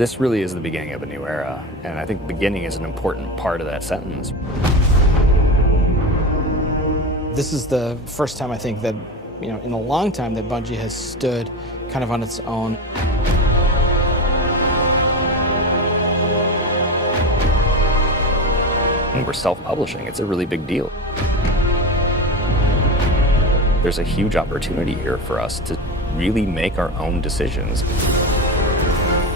This really is the beginning of a new era, and I think beginning is an important part of that sentence. This is the first time I think that, in a long time that Bungie has stood kind of on its own. And we're self-publishing. It's a really big deal. There's a huge opportunity here for us to really make our own decisions.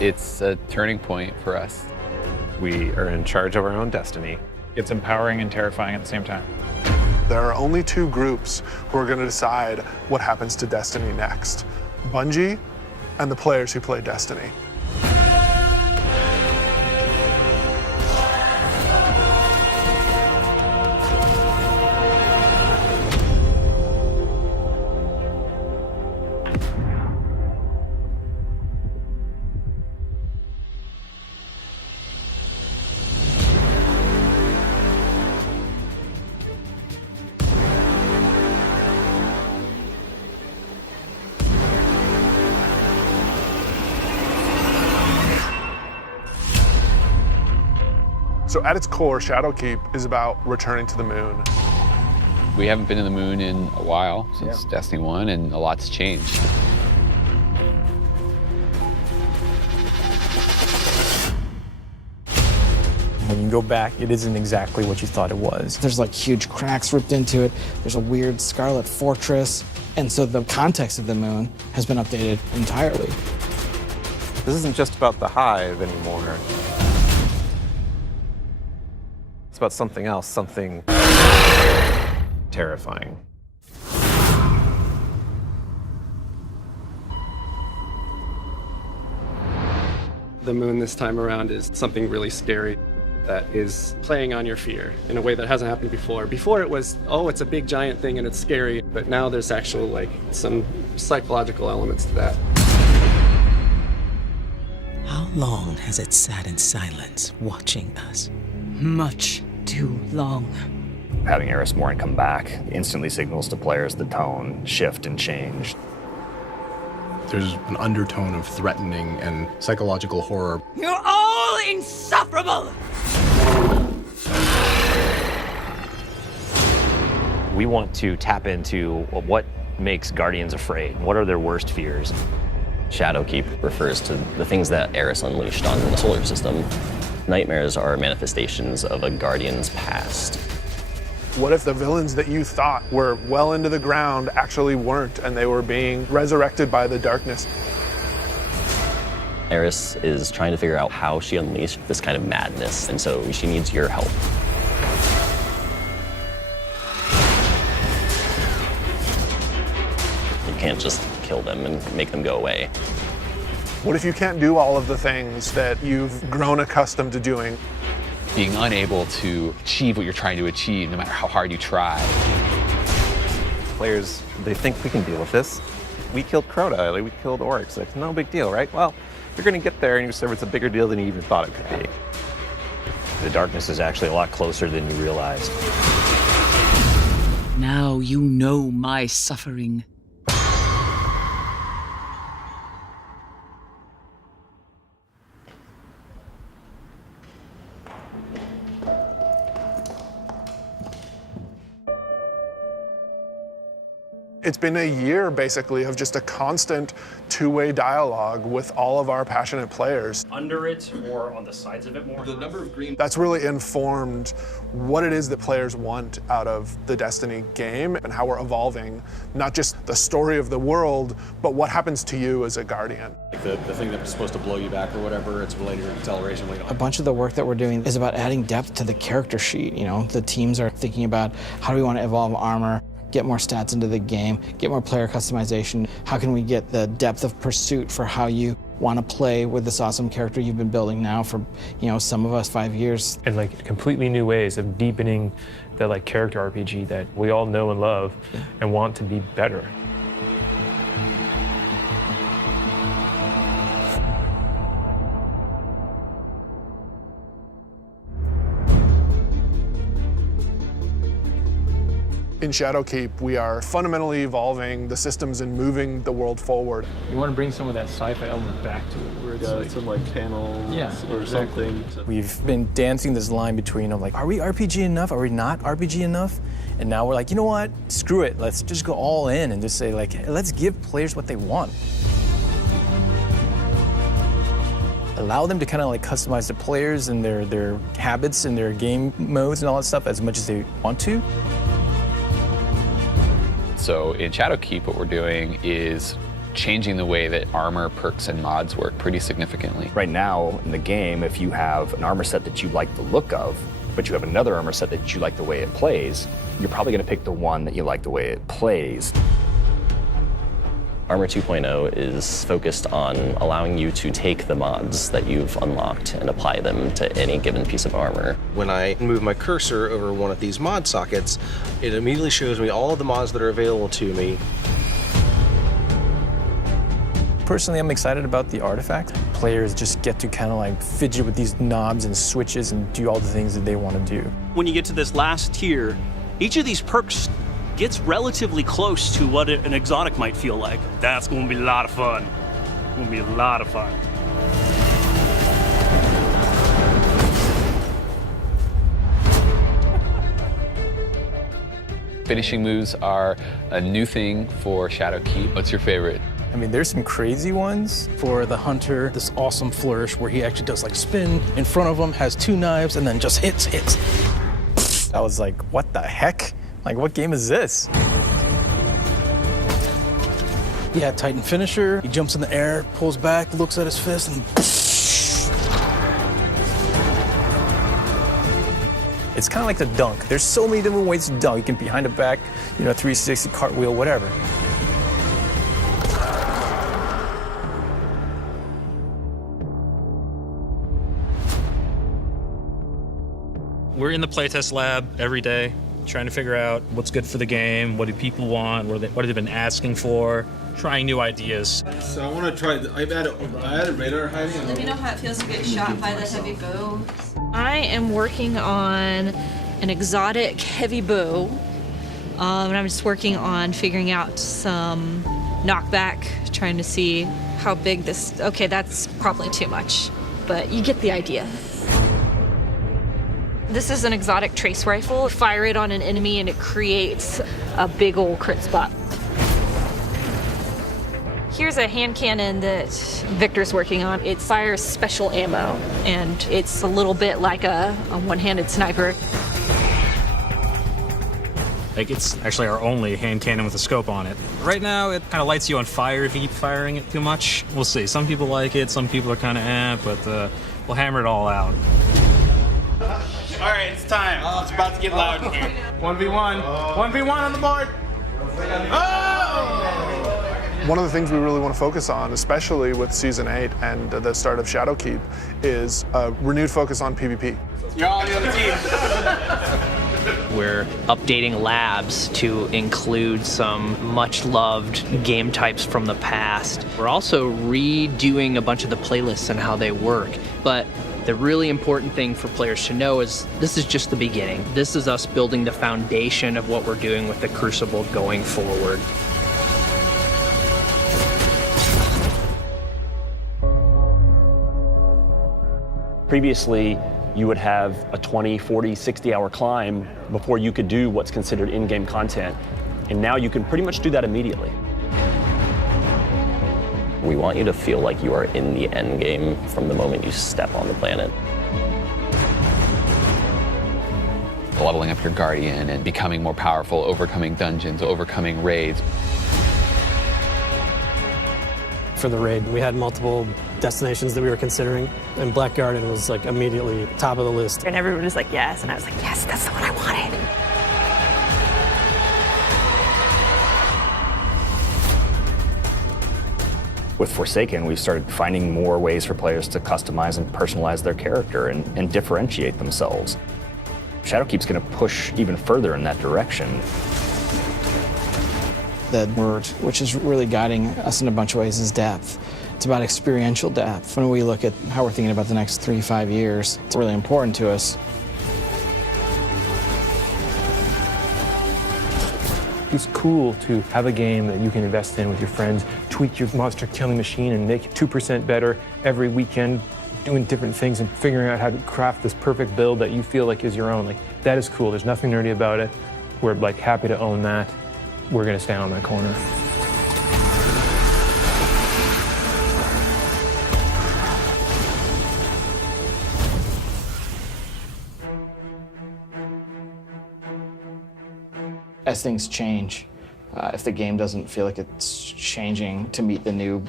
It's a turning point for us. We are in charge of our own destiny. It's empowering and terrifying at the same time. There are only two groups who are going to decide what happens to Destiny next: Bungie and the players who play Destiny. So at its core, Shadowkeep is about returning to the moon. We haven't been to the moon in a while, since Destiny 1, and a lot's changed. When you go back, it isn't exactly what you thought it was. There's like huge cracks ripped into it. There's a weird scarlet fortress. And so the context of the moon has been updated entirely. This isn't just about the hive anymore. It's about something else, something terrifying. The moon this time around is something really scary that is playing on your fear in a way that hasn't happened before. Before it was, oh, it's a big giant thing and it's scary, but now there's actual some psychological elements to that. How long has it sat in silence, watching us? Much too long. Having Eris Morn come back instantly signals to players the tone shift and change. There's an undertone of threatening and psychological horror. You're all insufferable! We want to tap into what makes Guardians afraid. What are their worst fears? Shadowkeep refers to the things that Eris unleashed on the solar system. Nightmares are manifestations of a Guardian's past. What if the villains that you thought were well into the ground actually weren't, and they were being resurrected by the darkness? Eris is trying to figure out how she unleashed this kind of madness, and so she needs your help. You can't just kill them and make them go away. What if you can't do all of the things that you've grown accustomed to doing? Being unable to achieve what you're trying to achieve, no matter how hard you try. Players, they think we can deal with this. We killed Crota, we killed Oryx. No big deal, right? Well, you're going to get there and you discover it's a bigger deal than you even thought it could be. The darkness is actually a lot closer than you realized. Now you know my suffering. It's been a year, basically, of just a constant two-way dialogue with all of our passionate players. Under it or on the sides of it more? The number of green... That's really informed what it is that players want out of the Destiny game and how we're evolving, not just the story of the world, but what happens to you as a Guardian. Like the thing that was supposed to blow you back or whatever, it's related to acceleration. A bunch of the work that we're doing is about adding depth to the character sheet. The teams are thinking about how do we want to evolve armor, get more stats into the game, get more player customization. How can we get the depth of pursuit for how you want to play with this awesome character you've been building now for, some of us 5 years. And completely new ways of deepening the character RPG that we all know and love and want to be better. In Shadowkeep, we are fundamentally evolving the systems and moving the world forward. You want to bring some of that sci-fi element back to it, where it's like some like panels or something. We've been dancing this line between like, are we RPG enough? Are we not RPG enough? And now we're like, you know what? Screw it. Let's just go all in and just say like, hey, let's give players what they want. Allow them to kind of like customize the players and their habits and their game modes and all that stuff as much as they want to. So in Shadowkeep, what we're doing is changing the way that armor, perks, and mods work pretty significantly. Right now in the game, if you have an armor set that you like the look of, but you have another armor set that you like the way it plays, you're probably going to pick the one that you like the way it plays. Armor 2.0 is focused on allowing you to take the mods that you've unlocked and apply them to any given piece of armor. When I move my cursor over one of these mod sockets, it immediately shows me all of the mods that are available to me. Personally, I'm excited about the artifact. Players just get to kind of like fidget with these knobs and switches and do all the things that they want to do. When you get to this last tier, each of these perks gets relatively close to what an exotic might feel like. That's going to be a lot of fun. It's going to be a lot of fun. Finishing moves are a new thing for Shadowkeep. What's your favorite? I mean, there's some crazy ones. For the hunter, this awesome flourish where he actually does like spin in front of him, has two knives, and then just hits. I was like, what the heck? Like, what game is this? Yeah, Titan finisher. He jumps in the air, pulls back, looks at his fist, and it's kind of like the dunk. There's so many different ways to dunk. You can behind the back, 360, cartwheel, whatever. We're in the playtest lab every day, trying to figure out what's good for the game, what do people want, what have they been asking for, trying new ideas. So I want to try, I added radar hiding. Let me know how it feels to get shot by the heavy bow. I am working on an exotic heavy bow, and I'm just working on figuring out some knockback, trying to see how big this, okay, that's probably too much, but you get the idea. This is an exotic trace rifle. Fire it on an enemy and it creates a big old crit spot. Here's a hand cannon that Victor's working on. It fires special ammo, and it's a little bit like a one-handed sniper. Like, it's actually our only hand cannon with a scope on it. Right now, it kind of lights you on fire if you keep firing it too much. We'll see. Some people like it, some people are kind of but we'll hammer it all out. All right, it's time. It's about to get loud in here. 1v1. 1v1 on the board. Oh! One of the things we really want to focus on, especially with Season 8 and the start of Shadowkeep, is a renewed focus on PvP. You're all on the other team. We're updating labs to include some much-loved game types from the past. We're also redoing a bunch of the playlists and how they work. But the really important thing for players to know is this is just the beginning. This is us building the foundation of what we're doing with the Crucible going forward. Previously, you would have a 20, 40, 60-hour climb before you could do what's considered in-game content. And now you can pretty much do that immediately. We want you to feel like you are in the end game from the moment you step on the planet. Leveling up your Guardian and becoming more powerful, overcoming dungeons, overcoming raids. For the raid, we had multiple destinations that we were considering, and Black Garden was like immediately top of the list. And everyone was like, yes, and I was like, yes, that's the one I wanted. With Forsaken, we've started finding more ways for players to customize and personalize their character and differentiate themselves. Shadowkeep's going to push even further in that direction. The word, which is really guiding us in a bunch of ways, is depth. It's about experiential depth. When we look at how we're thinking about the next 3-5 years, it's really important to us. It's cool to have a game that you can invest in with your friends, tweak your monster killing machine and make it 2% better every weekend, doing different things and figuring out how to craft this perfect build that you feel like is your own. Like, that is cool. There's nothing nerdy about it. We're like happy to own that. We're gonna stand on that corner. As things change, if the game doesn't feel like it's changing to meet the new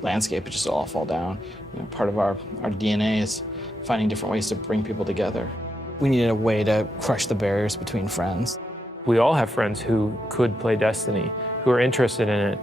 landscape, it just all fall down. You know, part of our DNA is finding different ways to bring people together. We needed a way to crush the barriers between friends. We all have friends who could play Destiny, who are interested in it,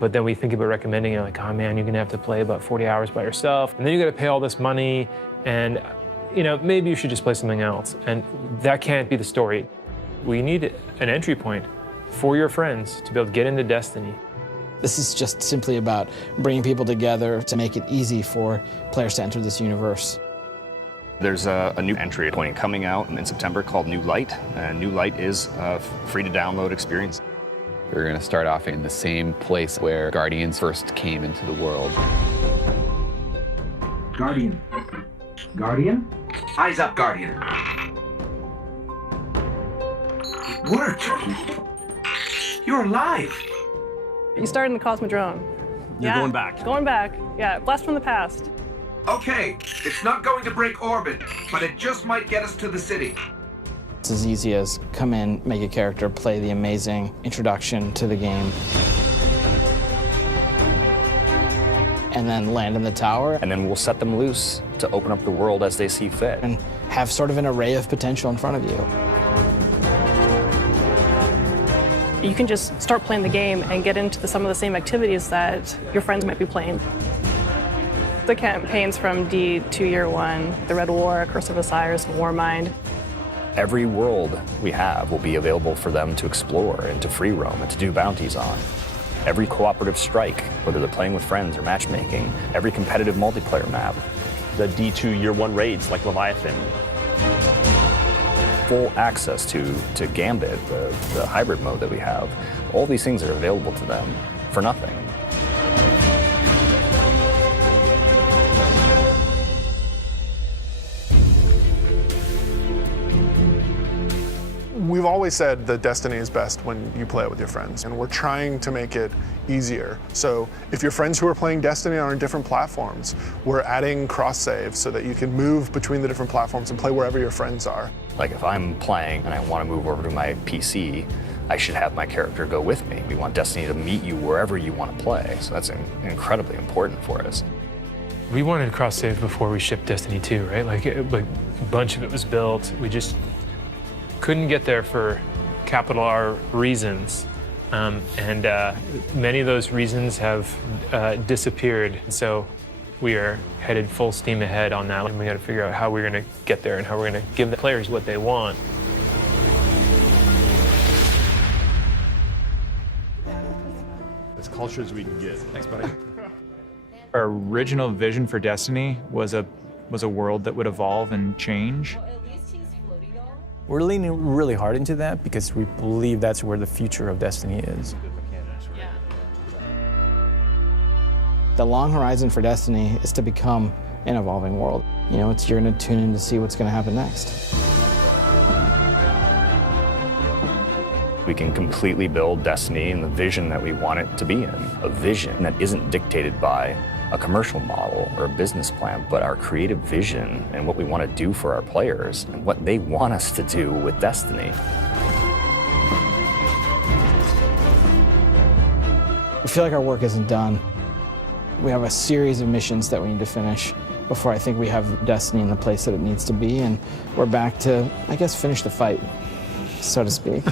but then we think about recommending it like, oh man, you're gonna have to play about 40 hours by yourself, and then you gotta pay all this money, and maybe you should just play something else. And that can't be the story. We need an entry point for your friends to be able to get into Destiny. This is just simply about bringing people together to make it easy for players to enter this universe. There's a new entry point coming out in September called New Light, and New Light is a free-to-download experience. We're going to start off in the same place where Guardians first came into the world. Guardian. Guardian? Eyes up, Guardian. It worked. You're alive. You started in the Cosmodrome. You're going back. Going back. Yeah, blast from the past. Okay, it's not going to break orbit, but it just might get us to the city. It's as easy as come in, make a character, play the amazing introduction to the game, and then land in the tower. And then we'll set them loose to open up the world as they see fit. And have sort of an array of potential in front of you. You can just start playing the game and get into some of the same activities that your friends might be playing. The campaigns from D to Year 1, the Red War, Curse of Osiris, and Warmind. Every world we have will be available for them to explore and to free roam and to do bounties on. Every cooperative strike, whether they're playing with friends or matchmaking, every competitive multiplayer map. The D2 Year 1 raids like Leviathan. Full access to Gambit, the hybrid mode that we have. All these things are available to them for nothing. We've always said that Destiny is best when you play it with your friends, and we're trying to make it easier. So if your friends who are playing Destiny are on different platforms, we're adding cross-save so that you can move between the different platforms and play wherever your friends are. Like if I'm playing and I want to move over to my PC, I should have my character go with me. We want Destiny to meet you wherever you want to play, so that's incredibly important for us. We wanted cross-save before we shipped Destiny 2, right? Like a bunch of it was built. We just couldn't get there for capital R reasons. And many of those reasons have disappeared. So we are headed full steam ahead on that. And we got to figure out how we're going to get there and how we're going to give the players what they want. As culture as we can get. Thanks, buddy. Our original vision for Destiny was a world that would evolve and change. We're leaning really hard into that because we believe that's where the future of Destiny is. The long horizon for Destiny is to become an evolving world. You know, you're going to tune in to see what's going to happen next. We can completely build Destiny in the vision that we want it to be in. A vision that isn't dictated by a commercial model or a business plan, but our creative vision and what we want to do for our players and what they want us to do with Destiny. We feel like our work isn't done. We have a series of missions that we need to finish before I think we have Destiny in the place that it needs to be, and we're back to, I guess, finish the fight, so to speak.